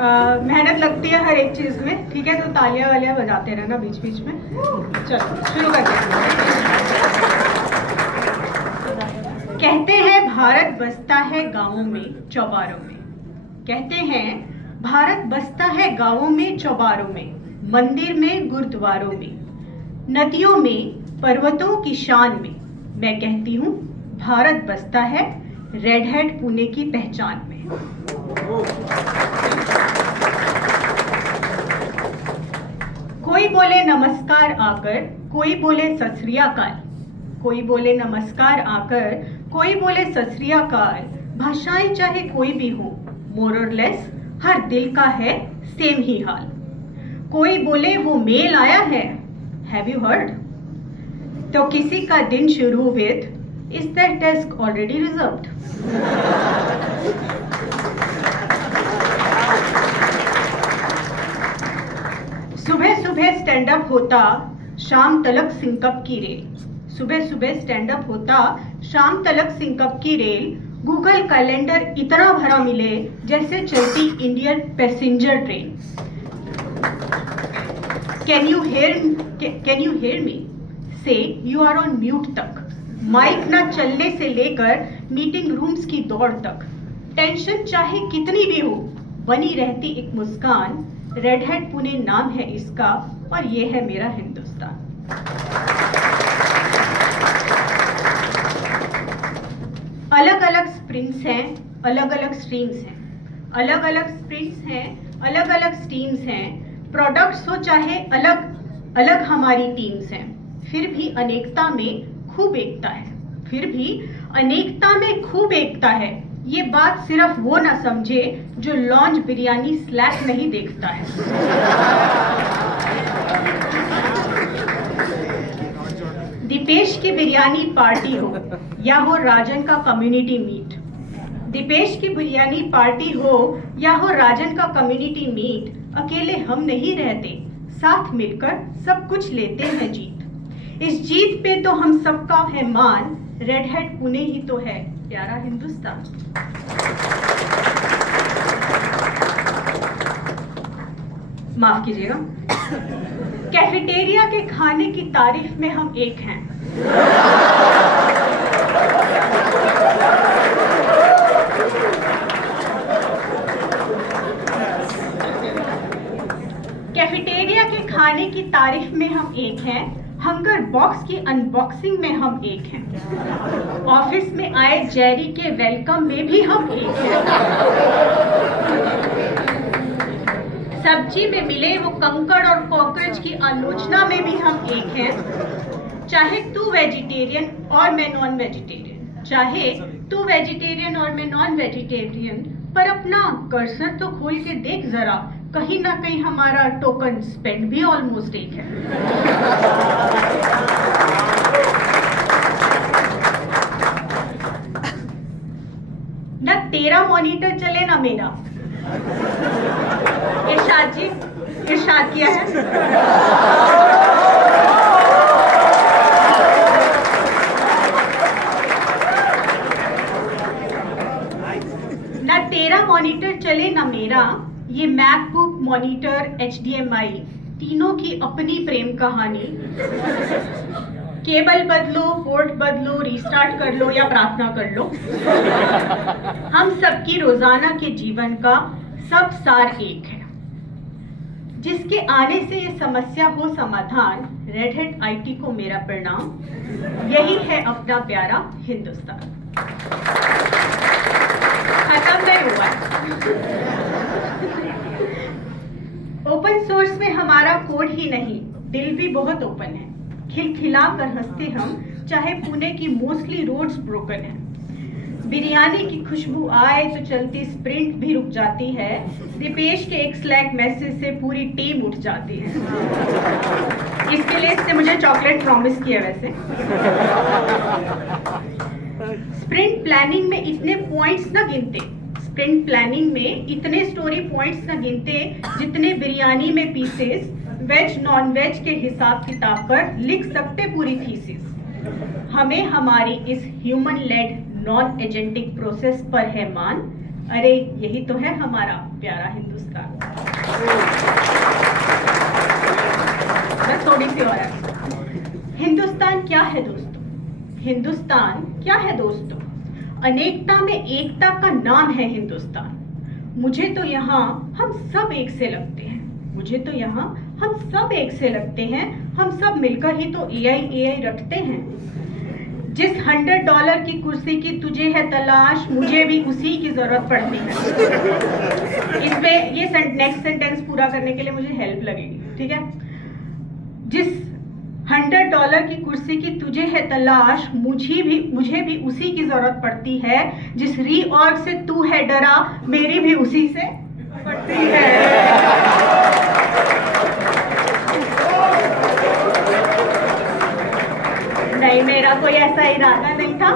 मेहनत लगती है हर एक चीज में, ठीक है, तो तालियां वालियां बजाते रहना बीच बीच में। चलो शुरू करते हैं। कहते हैं भारत बसता है गांवों में चौबारों में, कहते हैं भारत बसता है गांवों में चौबारों में, मंदिर में गुरुद्वारों में, नदियों में पर्वतों की शान में। मैं कहती हूँ भारत बसता है रेड हेड पुणे की पहचान में। कोई बोले नमस्कार आकर, कोई बोले सत श्री अकाल, कोई बोले नमस्कार आकर, कोई बोले सत श्री अकाल। भाषाएं चाहे कोई भी हो, मोर और लेस हर दिल का है सेम ही हाल। कोई बोले वो मेल आया है, हैव यू हर्ड? तो किसी का दिन शुरू with is that desk already reserved. सुबह सुबह स्टैंड अप होता, शाम तलक सिंकअप की रेल। सुबह सुबह स्टैंड अप होता, शाम तलक सिंकअप की रेल। गूगल कैलेंडर इतना भरा मिले जैसे चलती Indian passenger train. Can you hear me से यू आर ऑन म्यूट तक। माइक ना चलने से लेकर मीटिंग रूम्स की दौड़ तक। टेंशन चाहे कितनी भी हो, बनी रहती एक मुस्कान। रेड हेड पुणे नाम है इसका और ये है मेरा हिंदुस्तान। अलग अलग स्प्रिंट्स हैं, अलग अलग स्ट्रीम्स हैं, अलग अलग स्प्रिंट्स हैं, अलग अलग स्ट्रीम्स हैं। प्रोडक्ट्स हो चाहे अलग अलग हमारी टीम्स हैं, फिर भी अनेकता में खूब एकता है, फिर भी अनेकता में खूब एकता है। ये बात सिर्फ वो ना समझे जो लॉन्च बिरयानी स्लैक नहीं देखता है। दीपेश की बिरयानी पार्टी हो या हो राजन का कम्युनिटी मीट, दीपेश की बिरयानी पार्टी हो या हो राजन का कम्युनिटी मीट, अकेले हम नहीं रहते, साथ मिलकर सब कुछ लेते हैं जीत। इस जीत पे तो हम सबका है मान, रेड हेड पुणे ही तो है प्यारा हिंदुस्तान। माफ कीजिएगा। कैफेटेरिया के खाने की तारीफ में हम एक हैं। कैफेटेरिया के खाने की तारीफ में हम एक हैं, हंगर बॉक्स की अनबॉक्सिंग में हम एक हैं, ऑफिस में आए जेरी के वेलकम में भी हम एक हैं, सब्जी में मिले वो कंकड़ और कॉकरोच की आलोचना में भी हम एक हैं। चाहे तू वेजिटेरियन और मैं नॉन वेजिटेरियन, चाहे तू वेजिटेरियन और मैं नॉन वेजिटेरियन, पर अपना कर्सर तो खोल के देख जरा, कहीं ना कहीं हमारा टोकन स्पेंड भी ऑलमोस्ट एक है। ना तेरा मॉनिटर चले ना मेरा। इरशाद जी, इरशाद किया है। ना तेरा मॉनिटर चले ना मेरा, ये मैकबुक, मॉनिटर, HDMI तीनों की अपनी प्रेम कहानी। केबल बदलो, पोर्ट बदलो, रीस्टार्ट कर लो या प्रार्थना कर लो, हम सबकी रोजाना के जीवन का सब सार एक है। जिसके आने से ये समस्या हो समाधान, रेड हेड IT को मेरा प्रणाम। यही है अपना प्यारा हिंदुस्तान। खत्म नहीं हुआ। ओपन सोर्स में हमारा कोड ही नहीं, दिल भी बहुत ओपन है। खिलखिला कर हंसते हम, चाहे पुणे की मोस्टली रोड्स ब्रोकन है। बिरयानी की खुशबू आए तो चलती स्प्रिंट भी रुक जाती है। दीपेश के एक स्लैक मैसेज से पूरी टीम उठ जाती है। इसके लिए इसने मुझे चॉकलेट प्रॉमिस किया वैसे। स्प्रिंट प्लानिंग में इतने पॉइंट्स ना गिनते, स्प्रिंट प्लानिंग में इतने स्टोरी पॉइंट्स ना गिनते जितने बिरयानी में पीसेस, वेज नॉन वेज के हिसाब किताब पर लिख सकते पूरी थीसिस। हमें हमारी इस human led non agentic process पर है मान। अरे यही तो है हमारा प्यारा हिंदुस्तान। बस थोड़ी सी और है। हिंदुस्तान क्या है दोस्तों? हिंदुस्तान क्या है दोस्तों? अनेकता में एकता का नाम है हिंदुस्तान। मुझे तो यहाँ हम सब एक से लगते हैं। मुझे तो यहाँ हम सब एक से लगते हैं। हम सब मिलकर ही तो एआई रखते हैं। जिस $100 की कुर्सी की तुझे है तलाश, मुझे भी उसी की जरूरत पड़ती है। इसमें ये नेक्स्ट सेंटेंस पूरा करने के लिए मुझे हेल्प लगेगी, ठीक है? जिस $100 की कुर्सी की तुझे है तलाश, मुझे भी उसी की जरूरत पड़ती है। जिस रीऑर्ग से तू है डरा, मेरी भी उसी से पड़ती है। नहीं, मेरा कोई ऐसा इरादा नहीं था।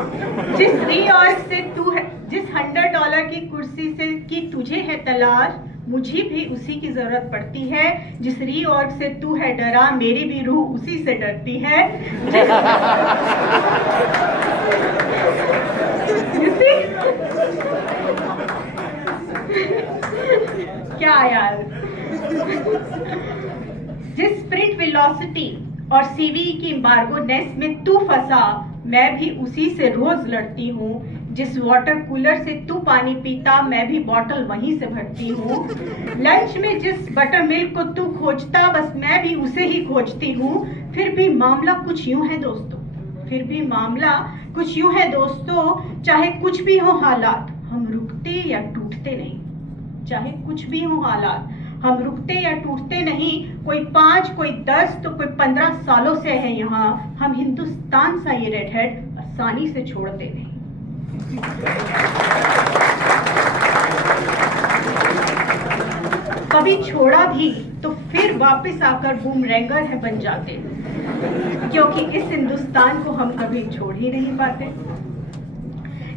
जिस रीऑर्ग से तू है, जिस $100 की कुर्सी से की तुझे है तलाश, मुझे भी उसी की जरूरत पड़ती है। जिस रीऑर्ग से तू है डरा, मेरी भी रूह उसी से डरती है। क्या यार। जिस स्प्रिंट वेलोसिटी और सीवी की एम्बार्गोनेस में तू फंसा, मैं भी उसी से रोज लड़ती हूँ। जिस वाटर कूलर से तू पानी पीता, मैं भी बॉटल वहीं से भरती हूँ। लंच में जिस बटर मिल्क को तू खोजता, बस मैं भी उसे ही खोजती हूँ। फिर भी मामला कुछ यूं है दोस्तों, फिर भी मामला कुछ यूं है दोस्तों। चाहे कुछ भी हो हालात, हम रुकते या टूटते नहीं। चाहे कुछ भी हो हालात, हम रुकते या टूटते नहीं। कोई 5, कोई 10 तो कोई 15 सालों से है यहाँ। हम हिंदुस्तान सा ये रेड हेड आसानी से छोड़ते नहीं। कभी छोड़ा भी तो फिर वापस आकर बूमरैंगर है बन जाते, क्योंकि इस हिंदुस्तान को हम कभी छोड़ ही नहीं पाते।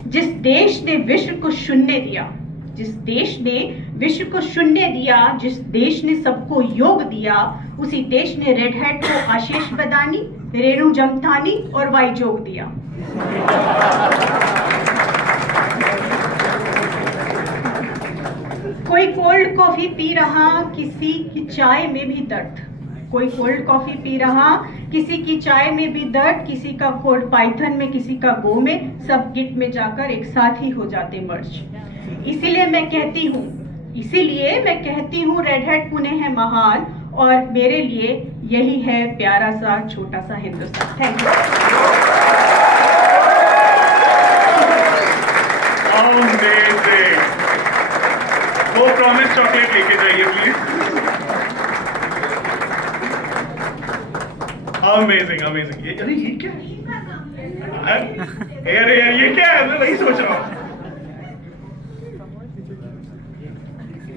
जिस देश ने विश्व को शून्य दिया, जिस देश ने विश्व को शून्य दिया, जिस देश ने सबको योग दिया, उसी देश ने रेड हैट को आशीष बदानी, रेणु जमथानी और वाई जोग दिया। कोई कोल्ड कॉफी पी रहा, किसी की चाय में भी दर्द। कोई कोल्ड कॉफी पी रहा, किसी की चाय में भी दर्द। किसी का कोल्ड पाइथन में, किसी का गो में, सब गिट में जाकर एक साथ ही हो जाते मर्ज। इसीलिए मैं कहती हूँ रेड हैट पुणे है महान, और मेरे लिए यही है प्यारा सा छोटा सा हिंदुस्तान। Thank you. वो प्रॉमिस चॉकलेट लेके जाइए प्लीज। Amazing amazing. अरे ये क्या है? अरे यार ये क्या है? मैं वही सोच रहा हूँ।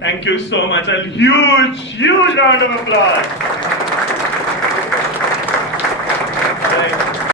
Thank you so much. A huge round of applause.